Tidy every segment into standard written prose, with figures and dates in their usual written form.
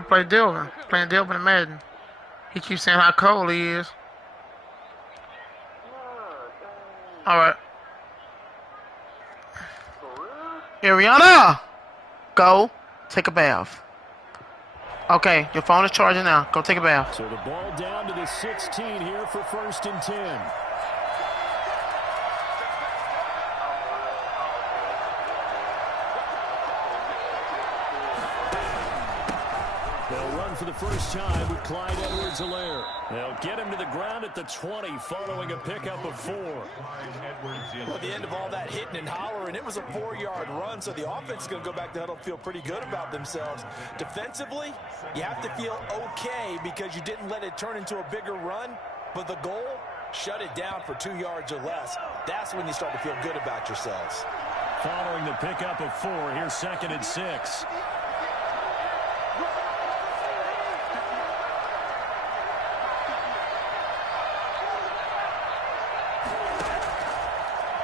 trying to play Delvin. Playing Delvin and Madden. He keeps saying how cold he is. Alright. Ariana! Go. Take a bath. Okay, your phone is charging now. Go take a bath. So the ball down to the 16 here for 1st and 10. They'll run for the first time with Clyde Edwards-Helaire. They'll get him to the ground at the 20 following a pickup of 4. Well, at the end of all that hitting and hollering, it was a 4-yard run, so the offense is going to go back to huddle, feel pretty good about themselves. Defensively, you have to feel okay because you didn't let it turn into a bigger run, but the goal, shut it down for 2 yards or less. That's when you start to feel good about yourselves. Following the pickup of 4, here's 2nd and 6.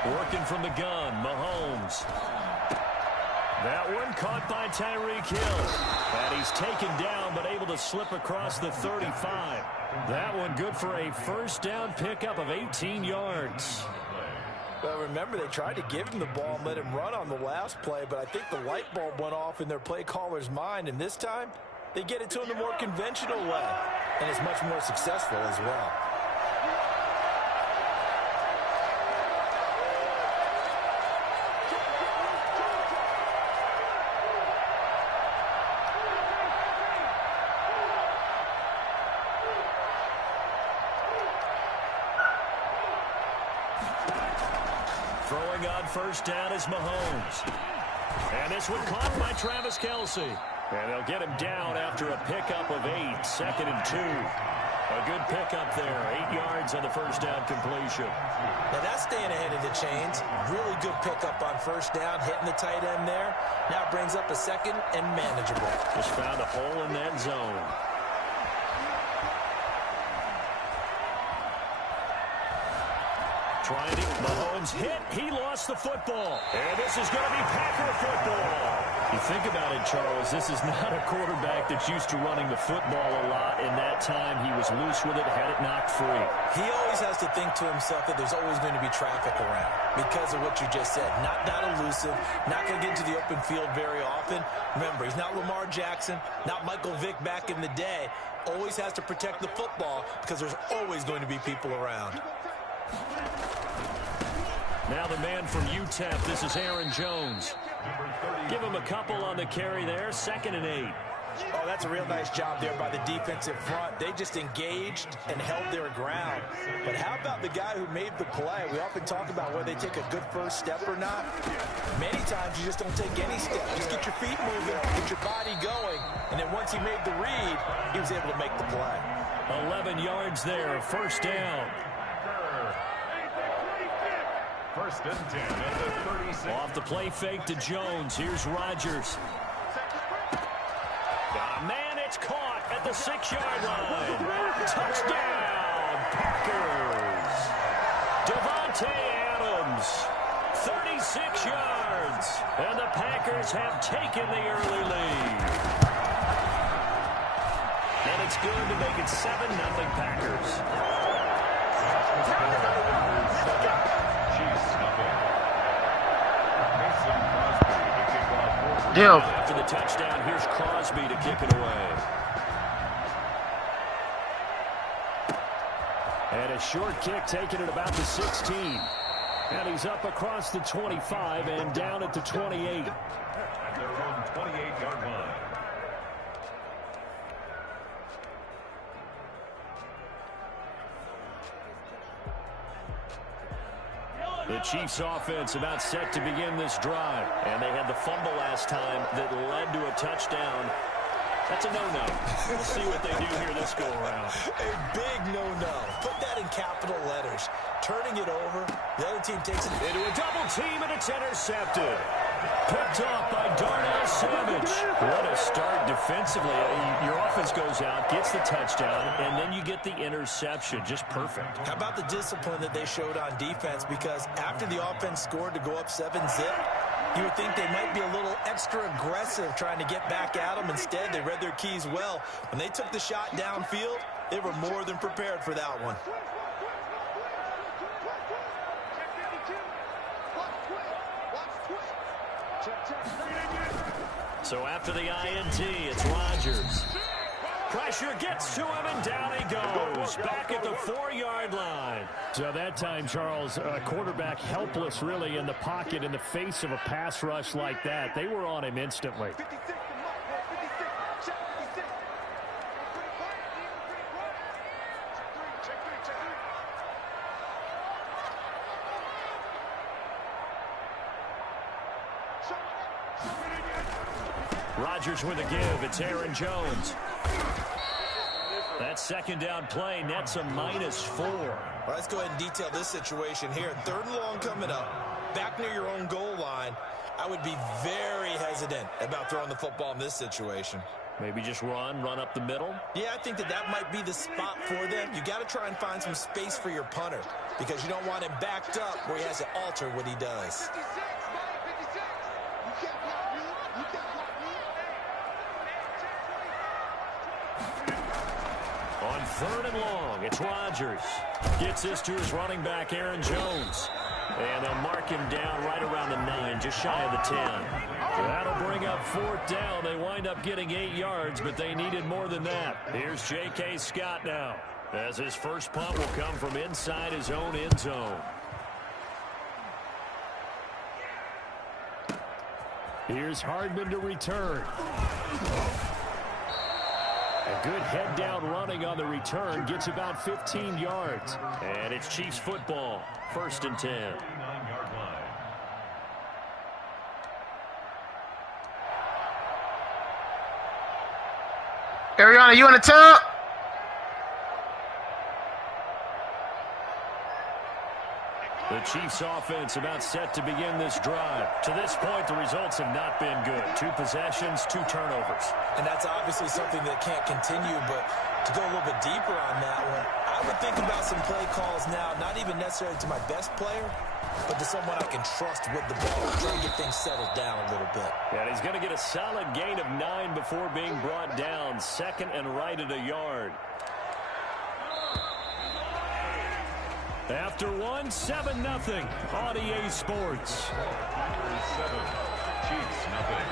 Working from the gun, Mahomes. That one caught by Tyreek Hill. And he's taken down, but able to slip across the 35. That one good for a first down pickup of 18 yards. Well, remember, they tried to give him the ball and let him run on the last play, but I think the light bulb went off in their play caller's mind, and this time, they get it to him the more conventional way, and it's much more successful as well. Throwing on first down is Mahomes. And this one caught by Travis Kelce. And they'll get him down after a pickup of 8, 2nd and 2. A good pickup there, 8 yards on the first down completion. Now that's staying ahead of the chains. Really good pickup on first down, hitting the tight end there. Now brings up a 2nd and manageable. Just found a hole in that zone. Trying to, Mahomes hit, he lost the football. And this is going to be Packer football. You think about it, Charles, this is not a quarterback that's used to running the football a lot. In that time, he was loose with it, had it knocked free. He always has to think to himself that there's always going to be traffic around because of what you just said. Not that elusive, not going to get into the open field very often. Remember, he's not Lamar Jackson, not Michael Vick back in the day. Always has to protect the football because there's always going to be people around. Now the man from UTEP, this is Aaron Jones. Give him a couple on the carry there, 2nd and 8. Oh, that's a real nice job there by the defensive front. They just engaged and held their ground. But how about the guy who made the play? We often talk about whether they take a good first step or not. Many times you just don't take any step. Just get your feet moving, get your body going. And then once he made the read, he was able to make the play. 11 yards there, first down. 1st and 10 at the 36. Off the play fake to Jones. Here's Rodgers. Man, it's caught at the 6-yard line. Touchdown, Packers. Devontae Adams, 36 yards. And the Packers have taken the early lead. And it's good to make it 7-0 Packers. Deal. After the touchdown, here's Crosby to kick it away. And a short kick taken at about the 16. And he's up across the 25 and down at the 28. At their own 28-yard line. The Chiefs offense about set to begin this drive. And they had the fumble last time that led to a touchdown. That's a no-no. We'll see what they do here this go-around. A big no-no. Put that in capital letters. Turning it over, the other team takes it into a double team, and it's intercepted. Picked off by Darnell Savage. What a start defensively. Your offense goes out, gets the touchdown, and then you get the interception. Just perfect. How about the discipline that they showed on defense? Because after the offense scored to go up 7-zip, You would think they might be a little extra aggressive trying to get back at them. Instead, they read their keys well. When they took the shot downfield, they were more than prepared for that one. So after the INT, it's Rodgers. Pressure gets to him, and down he goes. Back at the 4-yard line. So that time, Charles, quarterback helpless really in the pocket in the face of a pass rush like that. They were on him instantly. Rodgers with a give. It's Aaron Jones. That second down play nets a -4. Well, let's go ahead and detail this situation here. 3rd and long coming up. Back near your own goal line. I would be very hesitant about throwing the football in this situation. Maybe just run up the middle? Yeah, I think that might be the spot for them. You got to try and find some space for your punter because you don't want him backed up where he has to alter what he does. On 3rd and long, it's Rodgers. Gets this to his running back, Aaron Jones. And they'll mark him down right around the 9, just shy of the 10. That'll bring up 4th down. They wind up getting 8 yards, but they needed more than that. Here's J.K. Scott now, as his first punt will come from inside his own end zone. Here's Hardman to return. A good head-down running on the return gets about 15 yards. And it's Chiefs football, 1st and 10. 9-yard line. Ariana, you in the tub? The Chiefs offense about set to begin this drive. To this point, the results have not been good. 2 possessions, 2 turnovers. And that's obviously something that can't continue, but to go a little bit deeper on that one, I would think about some play calls now, not even necessarily to my best player, but to someone I can trust with the ball, trying to get things settled down a little bit. And he's going to get a solid gain of 9 before being brought down. 2nd and right at a yard. After 1, 7-0 on EA Sports. 7, Chiefs nothing.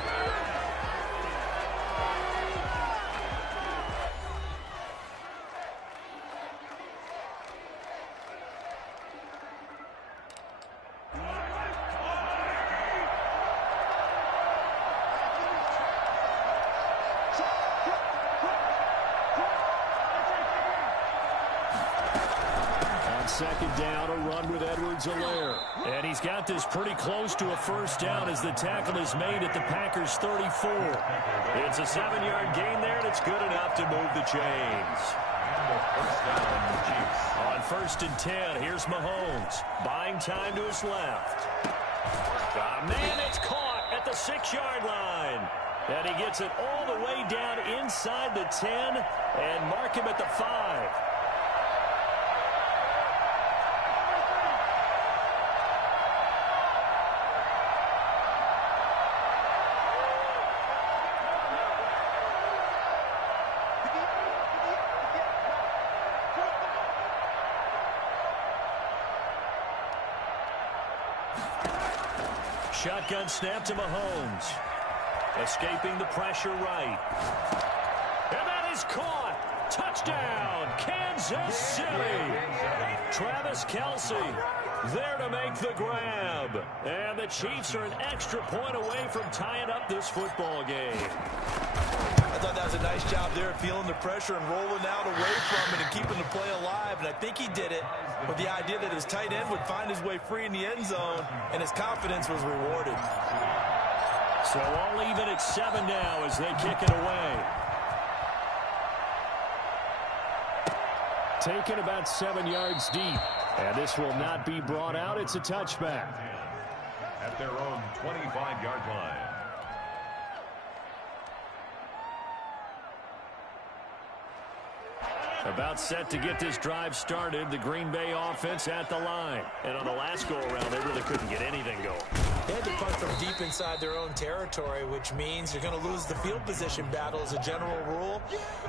Second down, a run with Edwards-Helaire. And he's got this pretty close to a 1st down as the tackle is made at the Packers' 34. It's a 7-yard gain there, and it's good enough to move the chains. On 1st and 10, here's Mahomes. Buying time to his left. Man, it's caught at the 6-yard line. And he gets it all the way down inside the 10 and mark him at the 5. Shotgun snap to Mahomes. Escaping the pressure right. And that is caught. Touchdown, Kansas City. Travis Kelce there to make the grab. And the Chiefs are an extra point away from tying up this football game. I thought that was a nice job there of feeling the pressure and rolling out away from it and keeping the play alive. And I think he did it with the idea that his tight end would find his way free in the end zone, and his confidence was rewarded. So all even at 7 now as they kick it away. Taken about 7 yards deep. And this will not be brought out. It's a touchback. At their own 25-yard line. About set to get this drive started. The Green Bay offense at the line. And on the last go-around, they really couldn't get anything going. They had to punt from deep inside their own territory, which means you're going to lose the field position battle as a general rule.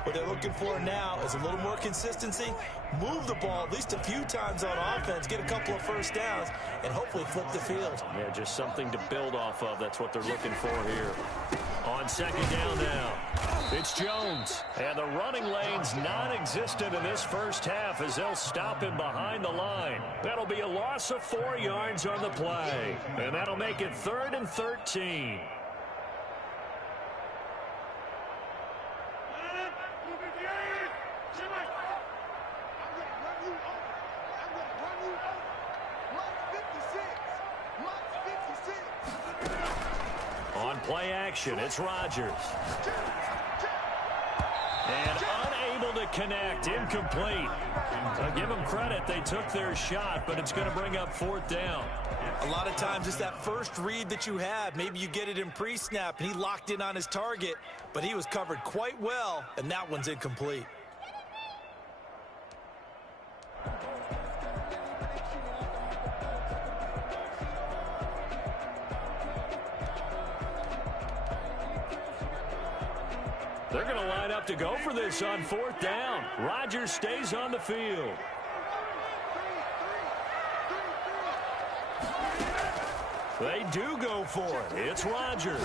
What they're looking for now is a little more consistency, move the ball at least a few times on offense, get a couple of first downs, and hopefully flip the field. Yeah, just something to build off of. That's what they're looking for here. On second down now, it's Jones. And the running lane's non-existent in this first half as they'll stop him behind the line. That'll be a loss of 4 yards on the play. And that'll make it 3rd and 13. On play action, it's Rodgers. And unable to connect, incomplete. I'll give them credit, they took their shot, but it's going to bring up 4th down. A lot of times it's that first read that you have. Maybe you get it in pre-snap, and he locked in on his target, but he was covered quite well, and that one's incomplete. They're going to line up to go for this on 4th down. Rodgers stays on the field. They do go for it. It's Rodgers.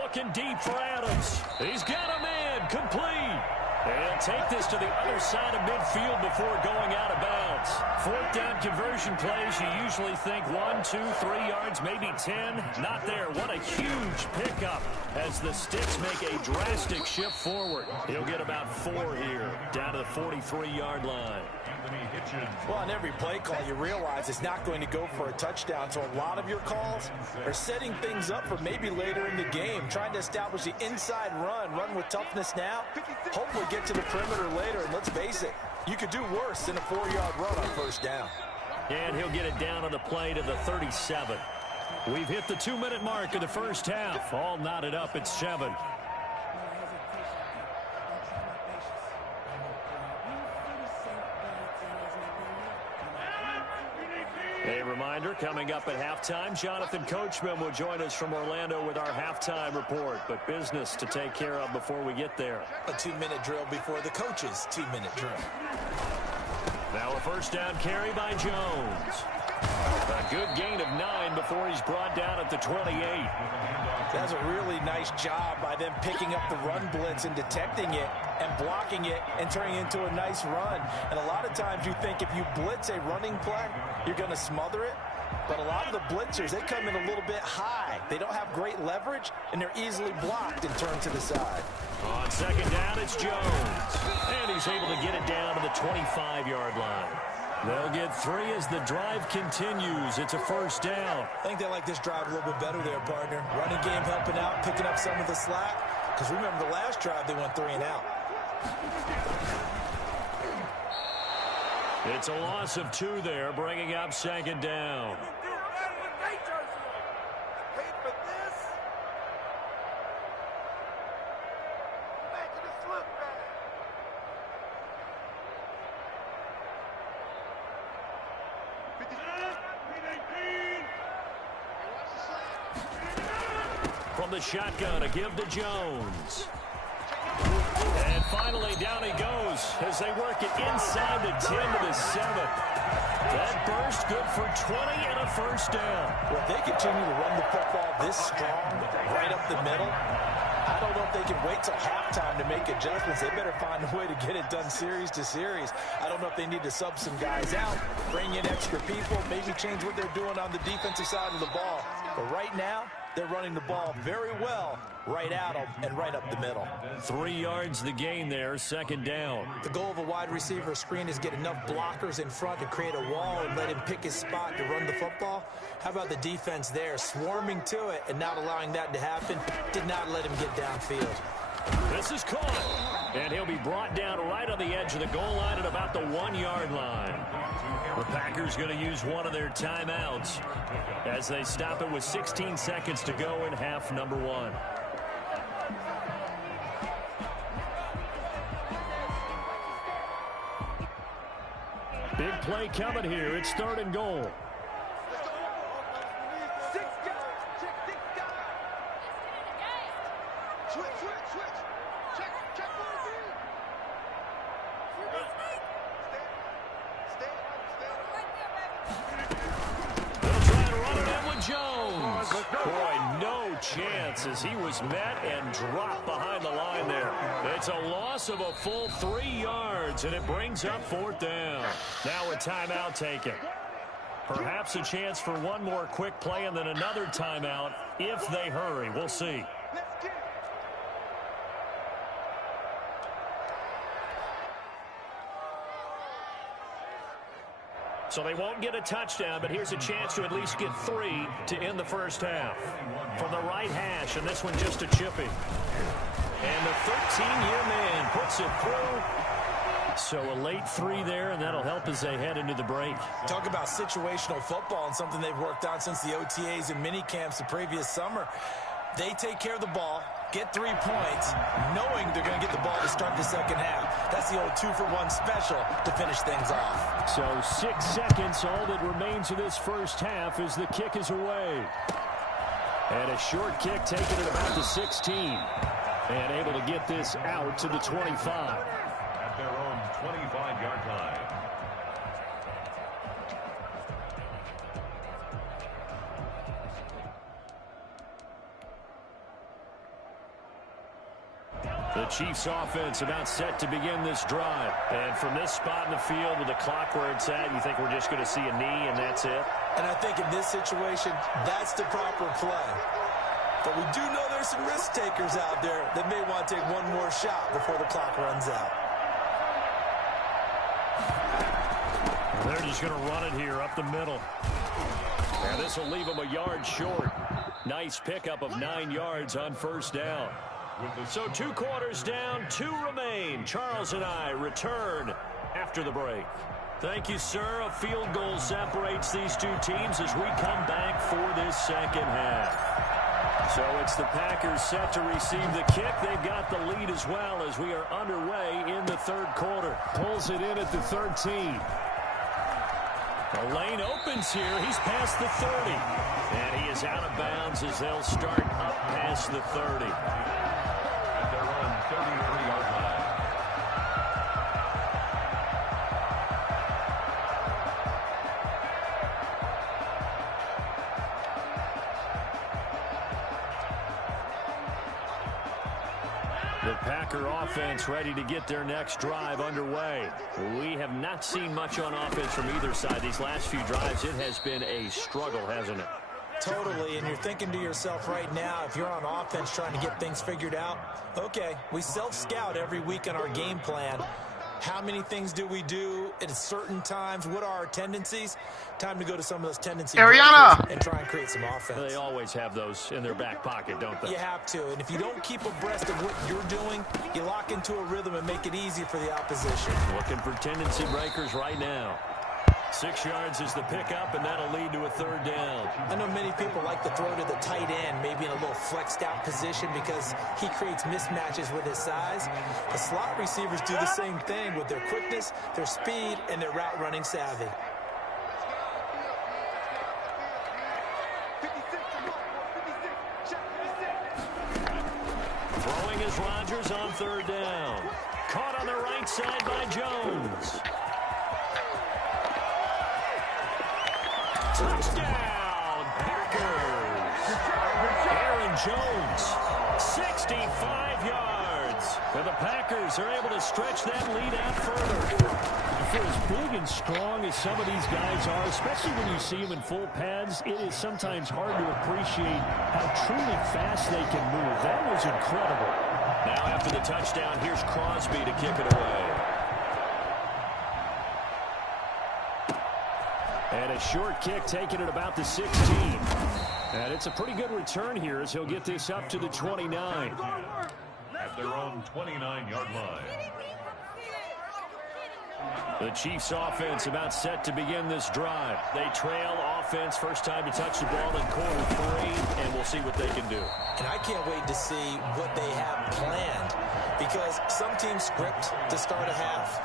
Looking deep for Adams. He's got a man. Complete. And take this to the other side of midfield before going out of bounds. 4th down conversion plays, you usually think 1, 2, 3 yards, maybe 10. Not there. What a huge pickup as the Sticks make a drastic shift forward. He'll get about 4 here, down to the 43-yard line. Well, on every play call, you realize it's not going to go for a touchdown, so a lot of your calls are setting things up for maybe later in the game, trying to establish the inside run with toughness now, hopefully get to the perimeter later, and let's face it, you could do worse than a 4-yard run on 1st down. And he'll get it down on the play to the 37. We've hit the 2-minute mark of the first half, all knotted up at 7. A reminder, coming up at halftime, Jonathan Coachman will join us from Orlando with our halftime report. But business to take care of before we get there. A 2-minute drill before the coach's 2-minute drill. Now a first down carry by Jones. A good gain of 9 before he's brought down at the 28. That's a really nice job by them picking up the run blitz and detecting it and blocking it and turning it into a nice run. And a lot of times you think if you blitz a running play, you're going to smother it. But a lot of the blitzers, they come in a little bit high. They don't have great leverage, and they're easily blocked and turned to the side. On second down, it's Jones. And he's able to get it down to the 25-yard line. They'll get 3 as the drive continues. It's a first down. I think they like this drive a little bit better there, partner. Running game helping out, picking up some of the slack. Because remember the last drive, they went 3 and out. It's a loss of 2 there, bringing up second down. From the shotgun, a give to Jones. And finally, down he goes as they work it inside the 10 to the 7. That burst good for 20 and a first down. Well, if they continue to run the football this strong, right up the middle, I don't know if they can wait till halftime to make adjustments. They better find a way to get it done series to series. I don't know if they need to sub some guys out, bring in extra people, maybe change what they're doing on the defensive side of the ball. But right now, they're running the ball very well right at them and right up the middle. 3 yards the gain there, second down. The goal of a wide receiver screen is get enough blockers in front to create a wall and let him pick his spot to run the football. How about the defense there, swarming to it and not allowing that to happen? Did not let him get downfield. This is caught, and he'll be brought down right on the edge of the goal line at about the 1-yard line. The Packers going to use one of their timeouts as they stop it with 16 seconds to go in half number 1. Big play coming here. It's 3rd and goal. Boy, no chance as he was met and dropped behind the line there. It's a loss of a full 3 yards, and it brings up 4th down. Now a timeout taken. Perhaps a chance for one more quick play and then another timeout if they hurry. We'll see. So they won't get a touchdown, but here's a chance to at least get 3 to end the first half. From the right hash, and this one just a chippy. And the 13-year man puts it through. So a late 3 there, and that'll help as they head into the break. Talk about situational football and something they've worked on since the OTAs and mini camps the previous summer. They take care of the ball, get 3 points, knowing they're going to get the ball to start the second half. That's the old 2-for-1 special to finish things off. So 6 seconds, all that remains of this first half as the kick is away. And a short kick taken at about the 16. And able to get this out to the 25. At their own 25-yard line. The Chiefs offense about set to begin this drive. And from this spot in the field with the clock where it's at, you think we're just going to see a knee and that's it? And I think in this situation, that's the proper play. But we do know there's some risk takers out there that may want to take one more shot before the clock runs out. They're just going to run it here up the middle. And this will leave them a yard short. Nice pickup of 9 yards on first down. So 2 quarters down, 2 remain. Charles and I return after the break. Thank you, sir. A field goal separates these two teams as we come back for this second half. So it's the Packers set to receive the kick. They've got the lead as well as we are underway in the 3rd quarter. Pulls it in at the 13. The lane opens here. He's past the 30. And he is out of bounds as they'll start up past the 30. At their own 33-yard line. The Packer offense ready to get their next drive underway. We have not seen much on offense from either side. These last few drives, it has been a struggle, hasn't it? Totally, and you're thinking to yourself right now, if you're on offense trying to get things figured out, okay, we self-scout every week in our game plan. How many things do we do at certain times? What are our tendencies? Time to go to some of those tendencies and try and create some offense. They always have those in their back pocket, don't they? You have to, and if you don't keep abreast of what you're doing, you lock into a rhythm and make it easy for the opposition. Looking for tendency breakers right now. 6 yards is the pickup, and that'll lead to a 3rd down. I know many people like to throw to the tight end, maybe in a little flexed out position because he creates mismatches with his size. The slot receivers do the same thing with their quickness, their speed, and their route running savvy. Throwing is Rodgers on 3rd down. Caught on the right side by Jones. Touchdown, Packers! Aaron Jones, 65 yards. And the Packers are able to stretch that lead out further. For as big and strong as some of these guys are, especially when you see them in full pads, it is sometimes hard to appreciate how truly fast they can move. That was incredible. Now after the touchdown, here's Crosby to kick it away. And a short kick taken at about the 16. And it's a pretty good return here as he'll get this up to the 29. At their own 29-yard line. The Chiefs offense about set to begin this drive. They trail offense, first time to touch the ball in quarter 3, and we'll see what they can do. And I can't wait to see what they have planned, because some teams script to start a half.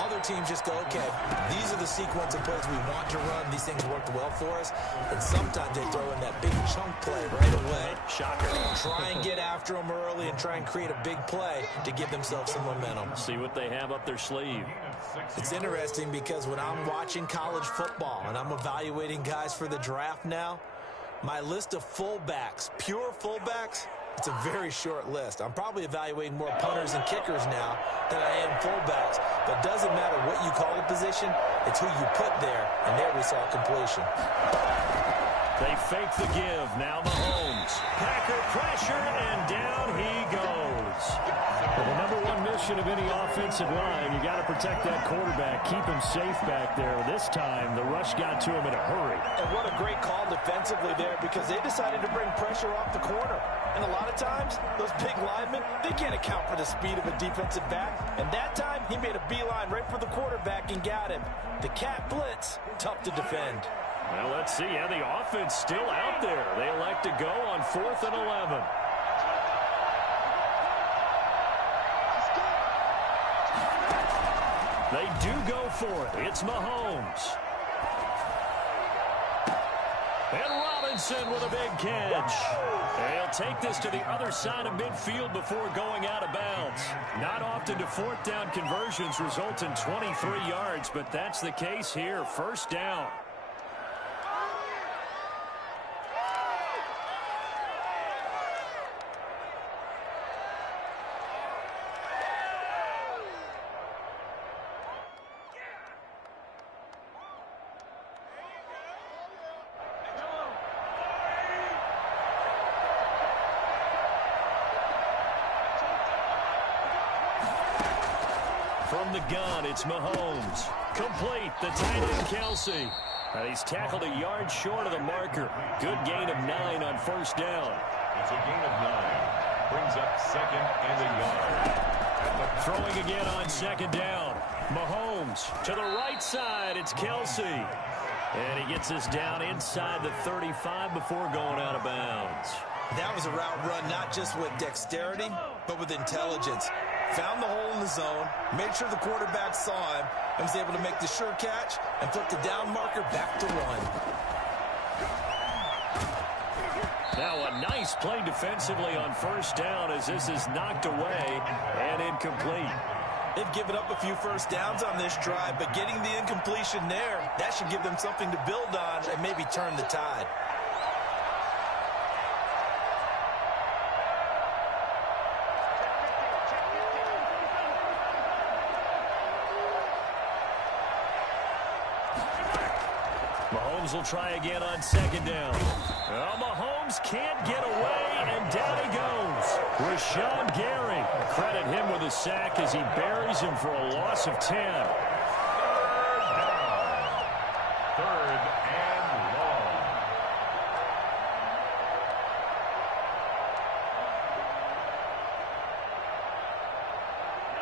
Other teams just go, okay, these are the sequence of plays we want to run. These things worked well for us. And sometimes they throw in that big chunk play right away. Shocker. Try and get after them early and try and create a big play to give themselves some momentum. See what they have up their sleeve. It's interesting because when I'm watching college football and I'm evaluating guys for the draft now, my list of fullbacks, pure fullbacks, it's a very short list. I'm probably evaluating more punters and kickers now than I am fullbacks. But it doesn't matter what you call the position, it's who you put there. And there we saw completion. They fake the give. Now Mahomes. Packer pressure, and down he goes. Well, the number one mission of any offensive line, you got to protect that quarterback, keep him safe back there. This time, the rush got to him in a hurry. And what a great call defensively there, because they decided to bring pressure off the corner. And a lot of times, those big linemen, they can't account for the speed of a defensive back. And that time, he made a beeline right for the quarterback and got him. The cat blitz, tough to defend. Well, let's see. Yeah, the offense still out there. They elect to go on 4th and 11. They do go for it. It's Mahomes. And Robinson with a big catch. They'll take this to the other side of midfield before going out of bounds. Not often do 4th down conversions result in 23 yards, but that's the case here. First down. From the gun, it's Mahomes. Complete, the tight end, Kelsey. He's tackled a yard short of the marker. Good gain of 9 on first down. It's a gain of 9. Brings up 2nd and a yard. Throwing again on 2nd down. Mahomes to the right side. It's Kelsey. And he gets this down inside the 35 before going out of bounds. That was a route run not just with dexterity, but with intelligence. Found the hole in the zone, made sure the quarterback saw him, and was able to make the sure catch and flip the down marker back to 1. Now a nice play defensively on first down as this is knocked away and incomplete. They've given up a few first downs on this drive, but getting the incompletion there, that should give them something to build on and maybe turn the tide. Mahomes will try again on 2nd down. Well, Mahomes can't get away, and down he goes. Rashawn Gary. Credit him with a sack as he buries him for a loss of 10. 3rd and long.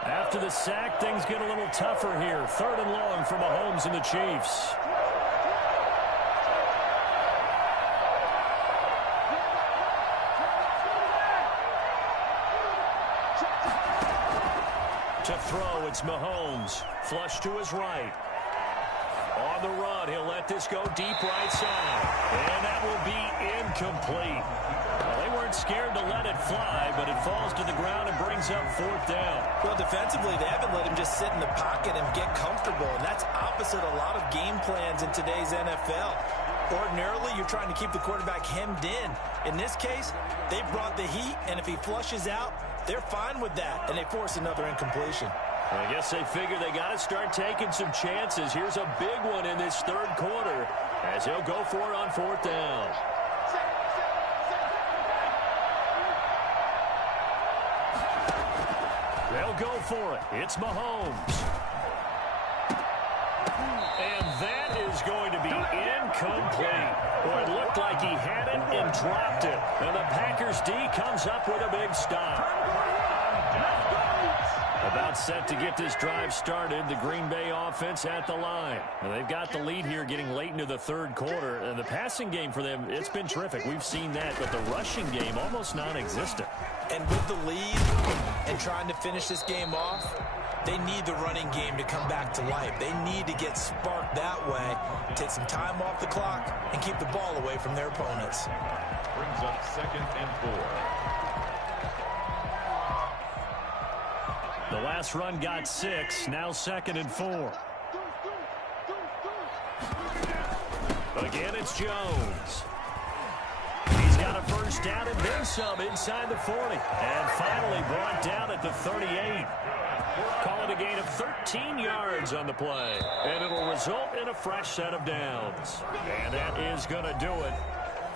After the sack, things get a little tougher here. 3rd and long for Mahomes and the Chiefs. To throw, it's Mahomes. Flush to his right. On the run, he'll let this go deep right side. And that will be incomplete. Well, they weren't scared to let it fly, but it falls to the ground and brings up 4th down. Well, defensively, they haven't let him just sit in the pocket and get comfortable, and that's opposite a lot of game plans in today's NFL. Ordinarily, you're trying to keep the quarterback hemmed in. In this case, they brought the heat, and if he flushes out, they're fine with that, and they force another incompletion. I guess they figure they got to start taking some chances. Here's a big one in this 3rd quarter as he'll go for it on 4th down. They'll go for it. It's Mahomes. And that is going to be incomplete. Well, it looked like he had it and dropped it. And the Packers D comes up with a big stop. About set to get this drive started. The Green Bay offense at the line. And they've got the lead here getting late into the third quarter. And the passing game for them, it's been terrific. We've seen that, but the rushing game almost non-existent. And with the lead and trying to finish this game off, they need the running game to come back to life. They need to get sparked that way, take some time off the clock, and keep the ball away from their opponents. Brings up 2nd and 4. The last run got 6, now 2nd and 4. Again, it's Jones. He's got a first down and then some inside the 40. And finally brought down at the 38. Call it a gain of 13 yards on the play. And it'll result in a fresh set of downs. And that is going to do it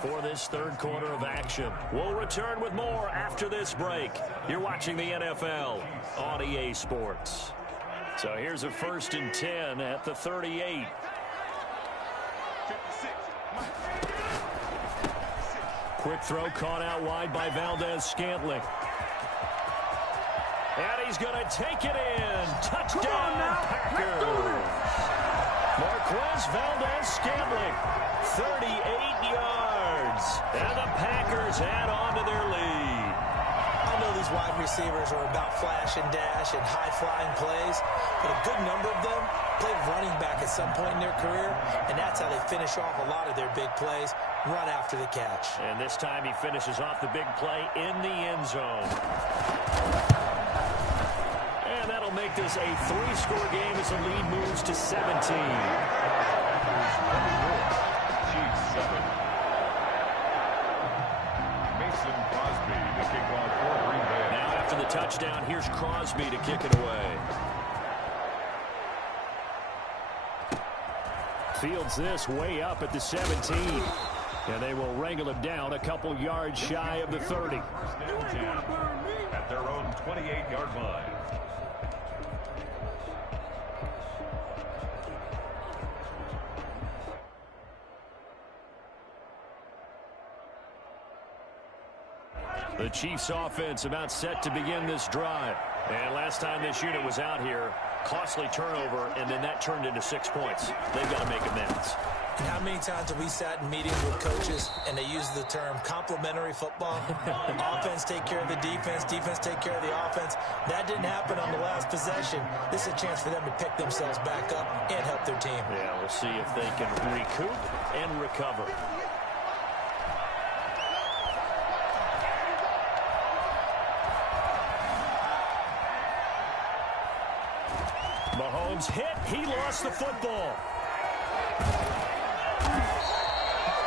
for this third quarter of action. We'll return with more after this break. You're watching the NFL on EA Sports. So here's a 1st and 10 at the 38. Quick throw caught out wide by Valdez-Scantling. And he's going to take it in. Touchdown, Packers. Marquez Valdez-Scantling, 38 yards. And the Packers add on to their lead. I know these wide receivers are about flash and dash and high-flying plays, but a good number of them played running back at some point in their career, and that's how they finish off a lot of their big plays, run after the catch. And this time he finishes off the big play in the end zone. And that'll make this a 3-score game as the lead moves to 17. Chiefs 7. Mason Crosby to kick off for Green Bay. Now after the touchdown, here's Crosby to kick it away. Fields this way up at the 17. And they will wrangle him down a couple yards shy of the 30. 1st and 10 at their own 28-yard line. The Chiefs offense about set to begin this drive. And last time this unit was out here, costly turnover, and then that turned into 6 points. They've got to make amends. And how many times have we sat in meetings with coaches and they use the term complementary football? Offense take care of the defense, defense take care of the offense. That didn't happen on the last possession. This is a chance for them to pick themselves back up and help their team. Yeah, we'll see if they can recoup and recover. Mahomes hit. He lost the football.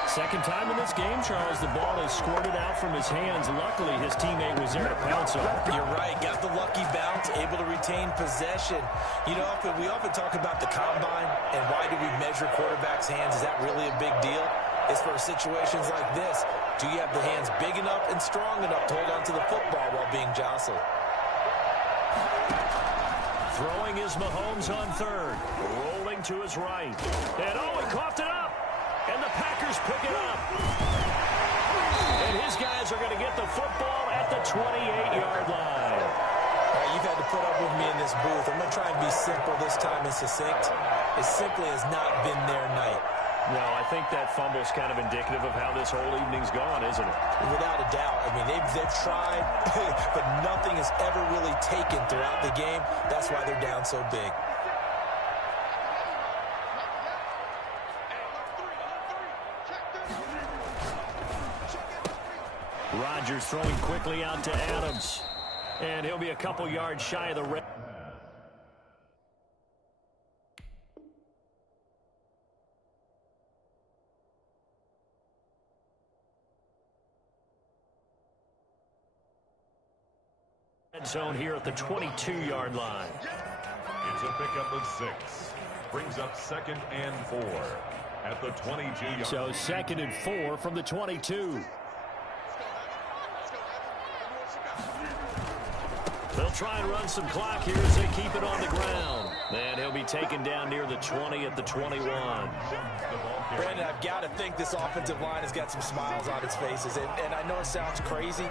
Second time in this game, Charles, the ball is squirted out from his hands. Luckily, his teammate was there to pounce on it. You're right. Got the lucky bounce, able to retain possession. You know, we often talk about the combine and why do we measure quarterbacks' hands. Is that really a big deal? It's for situations like this. Do you have the hands big enough and strong enough to hold on to the football while being jostled? Throwing is Mahomes on third. Rolling to his right. And oh, he coughed it up. And the Packers pick it up. And his guys are going to get the football at the 28-yard line. You've had to put up with me in this booth. I'm going to try and be simple this time and succinct. It simply has not been their night. No, I think that fumble's kind of indicative of how this whole evening's gone, isn't it? Without a doubt. I mean, they've tried, but nothing is ever really taken throughout the game. That's why they're down so big. Rodgers throwing quickly out to Adams. And he'll be a couple yards shy of the red. Zone here at the 22-yard line. It's a pickup of 6. Brings up 2nd and 4 at the 22-yard. So 2nd and 4 from the 22. They'll try and run some clock here as they keep it on the ground. And he'll be taken down near the 20 at the 21. Brandon, I've got to think this offensive line has got some smiles on its faces. And I know it sounds crazy,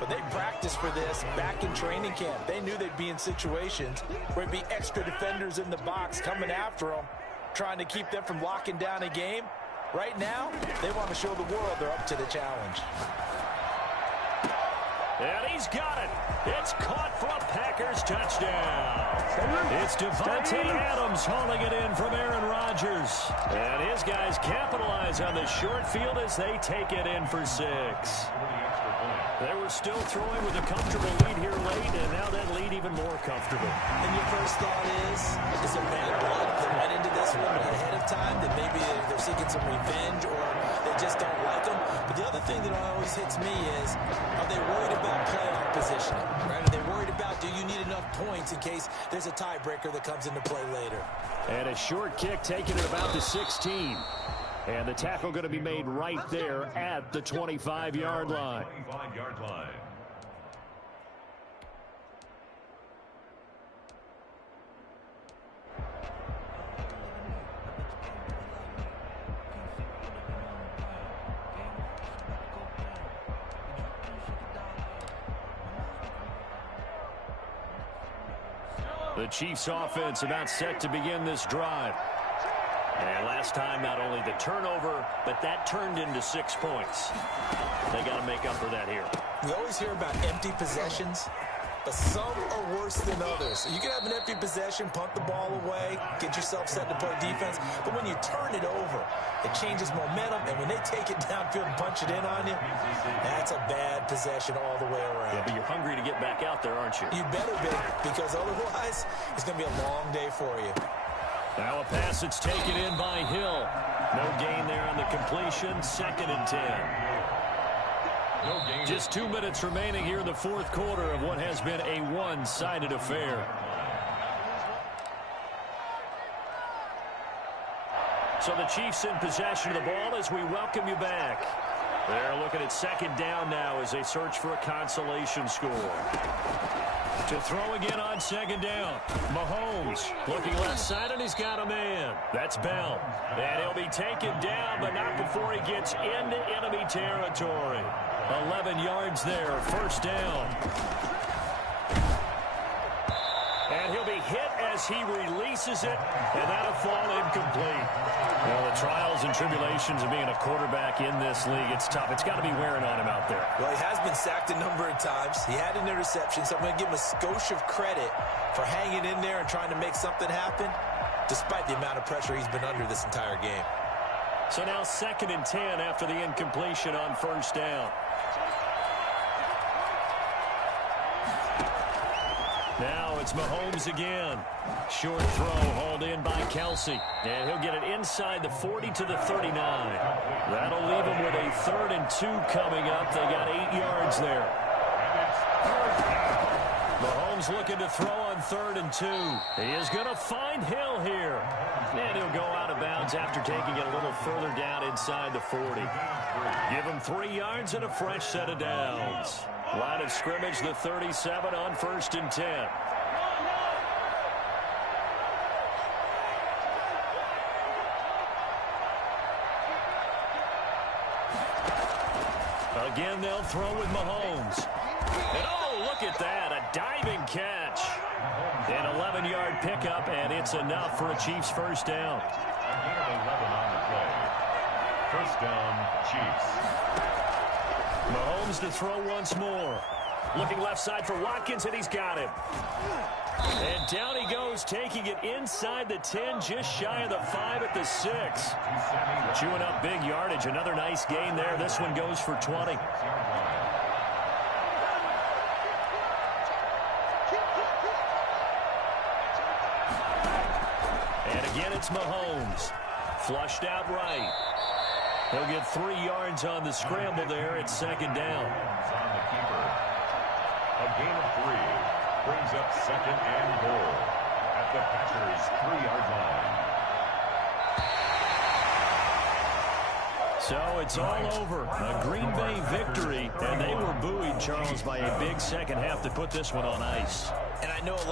But they practiced for this back in training camp. They knew they'd be in situations where there'd be extra defenders in the box coming after them, trying to keep them from locking down a game. Right now, they want to show the world they're up to the challenge. And he's got it. It's caught for a Packers touchdown. It's Devontae Adams hauling it in from Aaron Rodgers. And his guys capitalize on the short field as they take it in for 6. They were still throwing with a comfortable lead here late, and now that lead even more comfortable. And your first thought is it bad blood that went into this one ahead of time, that maybe they're seeking some revenge or they just don't like them? But the other thing that always hits me is, are they worried about playoff positioning? Right? Are they worried about, do you need enough points in case there's a tiebreaker that comes into play later? And a short kick taken at about the 16. And the tackle going to be made right there at the 25-yard line. 25-yard line. The Chiefs offense about set to begin this drive. And last time, not only the turnover, but that turned into 6 points. They got to make up for that here. We always hear about empty possessions, but some are worse than others. You can have an empty possession, punt the ball away, get yourself set to play defense, but when you turn it over, it changes momentum, and when they take it downfield and punch it in on you, that's a bad possession all the way around. Yeah, but you're hungry to get back out there, aren't you? You better be, because otherwise, it's going to be a long day for you. Now a pass that's taken in by Hill. No gain there on the completion. 2nd and 10. Just 2 minutes remaining here in the fourth quarter of what has been a one-sided affair. So the Chiefs in possession of the ball as we welcome you back. They're looking at 2nd down now as they search for a consolation score. To throw again on 2nd down. Mahomes looking left side, and he's got a man. That's Bell. And he'll be taken down, but not before he gets into enemy territory. 11 yards there, 1st down. And he'll be hit as he releases it, and that'll fall incomplete. Well, the trials and tribulations of being a quarterback in this league, it's tough. It's got to be wearing on him out there. Well, he has been sacked a number of times. He had an interception, so I'm going to give him a skosh of credit for hanging in there and trying to make something happen, despite the amount of pressure he's been under this entire game. So now 2nd and 10 after the incompletion on 1st down. Now it's Mahomes again. Short throw hauled in by Kelsey. And he'll get it inside the 40 to the 39. That'll leave him with a 3rd and 2 coming up. They got 8 yards there. Mahomes looking to throw on 3rd and 2. He is going to find Hill here. And he'll go out of bounds after taking it a little further down inside the 40. Give him 3 yards and a fresh set of downs. Line of scrimmage, the 37 on 1st and 10. Again, they'll throw with Mahomes. And oh, look at that, a diving catch. An 11-yard pickup, and it's enough for a Chiefs 1st down. Again, 11 on the play. 1st down, Chiefs. Mahomes to throw once more. Looking left side for Watkins, and he's got him. And down he goes, taking it inside the 10, just shy of the 5 at the 6. Chewing up big yardage. Another nice gain there. This one goes for 20. And again, it's Mahomes. Flushed out right. He'll get 3 yards on the scramble there at 2nd down. On the keeper. A gain of 3 brings up 2nd and goal at the Packers' 3-yard line. So it's all over. A Green Bay victory, and they were buoyed, Charles, by a big second half to put this one on ice. And I know a lot